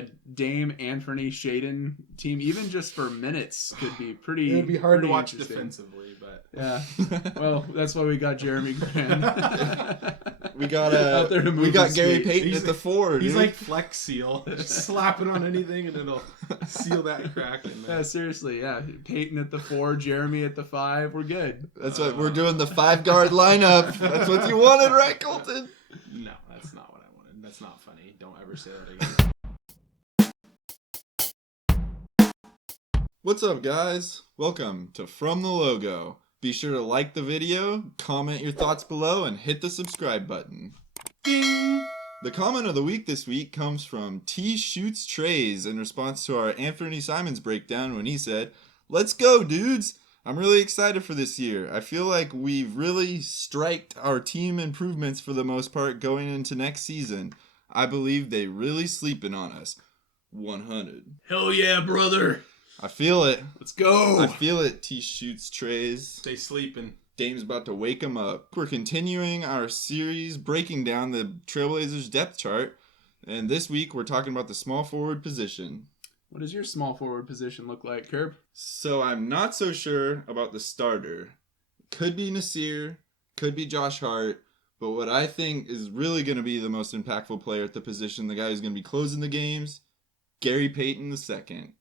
a Dame Anthony Shaden team, even just for minutes, could be pretty. It would be hard to watch defensively, but yeah. Well, that's why we got Jeremy Grant. we got Gary Payton at the 4. He's like Flex Seal. Just slap it on anything and it'll seal that crack in there. Yeah, seriously. Yeah, Payton at the 4, Jeremy at the 5. We're good. That's what we're doing. The 5-guard lineup. That's what you wanted, right, Colton? No, that's not what I wanted. That's not funny. Don't ever say that again. What's up, guys? Welcome to From the Logo. Be sure to like the video, comment your thoughts below, and hit the subscribe button. Ding! The comment of the week this week comes from T Shoots Trays in response to our Anthony Simons breakdown when he said, "Let's go, dudes! I'm really excited for this year. I feel like we've really striked our team improvements for the most part going into next season. I believe they really sleeping on us. 100. Hell yeah, brother! I feel it. Let's go! I feel it, T Shoots Trays. They sleeping. Dame's about to wake him up. We're continuing our series breaking down the Trailblazers depth chart. And this week we're talking about the small forward position. What does your small forward position look like, Curb? So I'm not so sure about the starter. Could be Nassir, could be Josh Hart, but what I think is really going to be the most impactful player at the position, the guy who's going to be closing the games, Gary Payton II.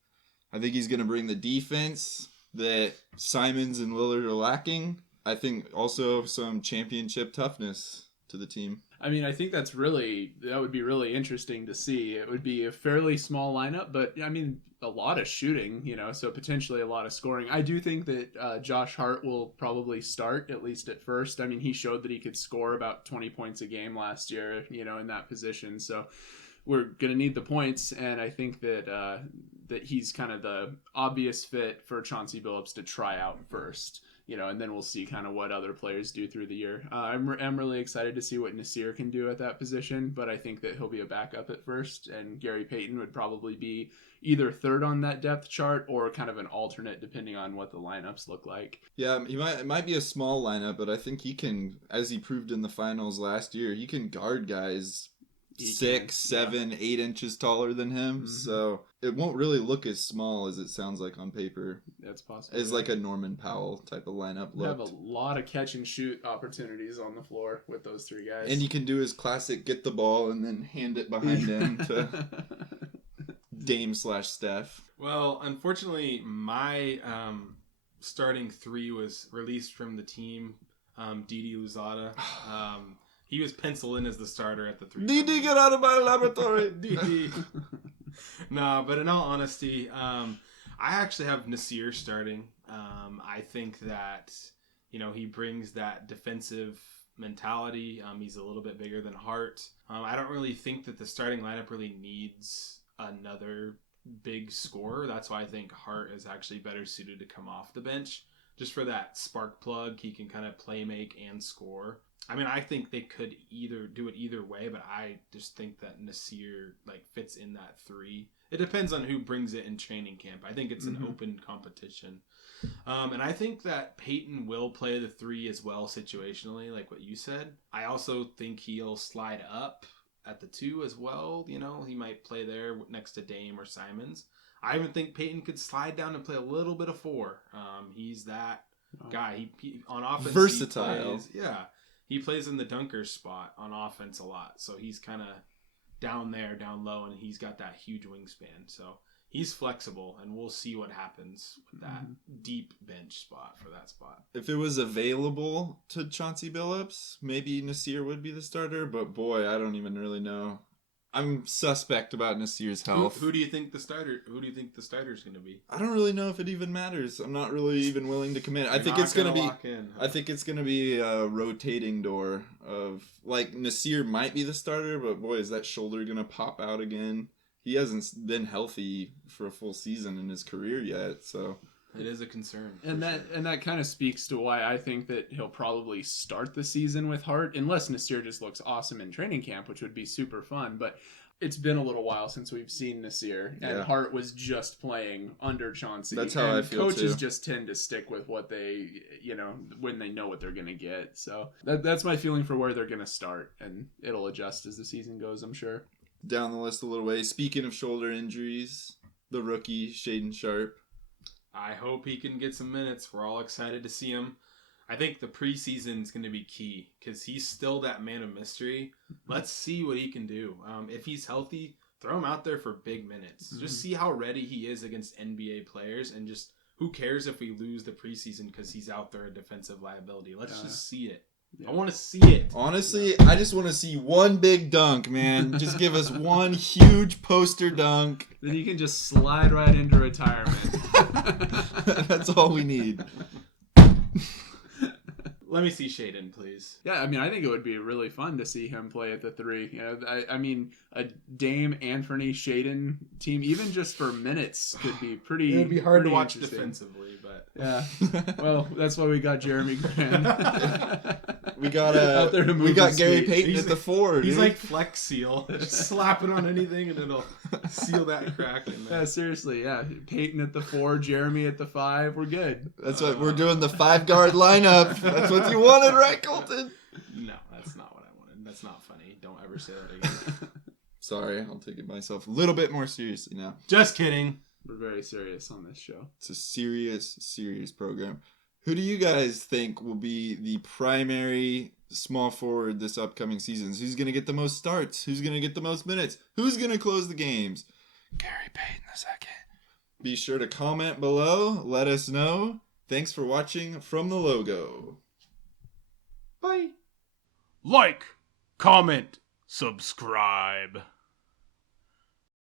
I think he's going to bring the defense that Simons and Lillard are lacking. I think also some championship toughness to the team. I mean, I think that would be really interesting to see. It would be a fairly small lineup, but I mean, a lot of shooting, so potentially a lot of scoring. I do think that Josh Hart will probably start, at least at first. I mean, he showed that he could score about 20 points a game last year, in that position. So we're going to need the points, and I think that that he's kind of the obvious fit for Chauncey Billups to try out first. And then we'll see kind of what other players do through the year. I'm really excited to see what Nassir can do at that position, but I think that he'll be a backup at first, and Gary Payton would probably be either third on that depth chart or kind of an alternate depending on what the lineups look like. Yeah, it might be a small lineup, but I think he can, as he proved in the finals last year, he can guard guys 6, 7, 8 inches taller than him. Mm-hmm. So it won't really look as small as it sounds like on paper. That's possible. As like a Norman Powell type of lineup look. Have a lot of catch and shoot opportunities on the floor with those three guys. And you can do his classic get the ball and then hand it behind him to Dame/Steph. Well, unfortunately, my starting 3 was released from the team. Didi Louzada. He was penciled in as the starter at the 3. Didi, get out of my laboratory! Didi. No, but in all honesty, I actually have Nassir starting. I think that, he brings that defensive mentality. He's a little bit bigger than Hart. I don't really think that the starting lineup really needs another big scorer. That's why I think Hart is actually better suited to come off the bench. Just for that spark plug, he can kind of play make and score. I mean, I think they could either do it either way, but I just think that Nassir fits in that 3. It depends on who brings it in training camp. I think it's an open competition. And I think that Payton will play the 3 as well situationally, like what you said. I also think he'll slide up at the 2 as well. He might play there next to Dame or Simons. I even think Payton could slide down and play a little bit of 4. He's that guy. He on offense. Versatile. He plays in the dunker spot on offense a lot. So he's kind of down low, and he's got that huge wingspan. So he's flexible, and we'll see what happens with that deep bench spot for that spot. If it was available to Chauncey Billups, maybe Nassir would be the starter, but boy, I don't even really know. I'm suspect about Nassir's health. Who do you think the starter? Who do you think the starter's going to be? I don't really know if it even matters. I'm not really even willing to commit. I think it's going to be. I think it's going to be a rotating door of Nassir might be the starter, but boy, is that shoulder going to pop out again? He hasn't been healthy for a full season in his career yet, so. It is a concern. And that kind of speaks to why I think that he'll probably start the season with Hart, unless Nassir just looks awesome in training camp, which would be super fun. But it's been a little while since we've seen Nassir, and Hart was just playing under Chauncey. That's how I feel coaches too. just tend to stick with what they, when they know what they're going to get. So that's my feeling for where they're going to start, and it'll adjust as the season goes, I'm sure. down the list a little way. Speaking of shoulder injuries, the rookie, Shaden Sharp. I hope he can get some minutes. We're all excited to see him. I think the preseason is going to be key because he's still that man of mystery. Let's see what he can do. If he's healthy, throw him out there for big minutes. Just see how ready he is against NBA players, and just who cares if we lose the preseason because he's out there a defensive liability. Let's just see it. I want to see it. Honestly, I just want to see one big dunk, man. Just give us one huge poster dunk. Then you can just slide right into retirement. That's all we need. Let me see Shaden, please. Yeah, I mean, I think it would be really fun to see him play at the 3. You know, I mean, a Dame, Anthony, Shaden team, even just for minutes, could be pretty. It would be hard to pretty watch interesting. defensively, but yeah. Well, that's why we got Jeremy Grant. We got Out there to move Gary his feet. Payton at the 4. He's dude. like Flex Seal. Just slap it on anything and it'll seal that crack in there. Yeah, seriously. Yeah, Peyton at the 4, Jeremy at the 5. We're good. That's what we're doing. The 5-guard lineup. That's what you wanted, right, Colton? No, that's not what I wanted. That's not funny. Don't ever say that again. Sorry, I'll take it myself a little bit more seriously now. Just kidding. We're very serious on this show. It's a serious program. Who do you guys think will be the primary small forward this upcoming season? Who's going to get the most starts? Who's going to get the most minutes? Who's going to close the games? Gary Payton II. Be sure to comment below. Let us know. Thanks for watching From the Logo. Bye. Like, comment, subscribe.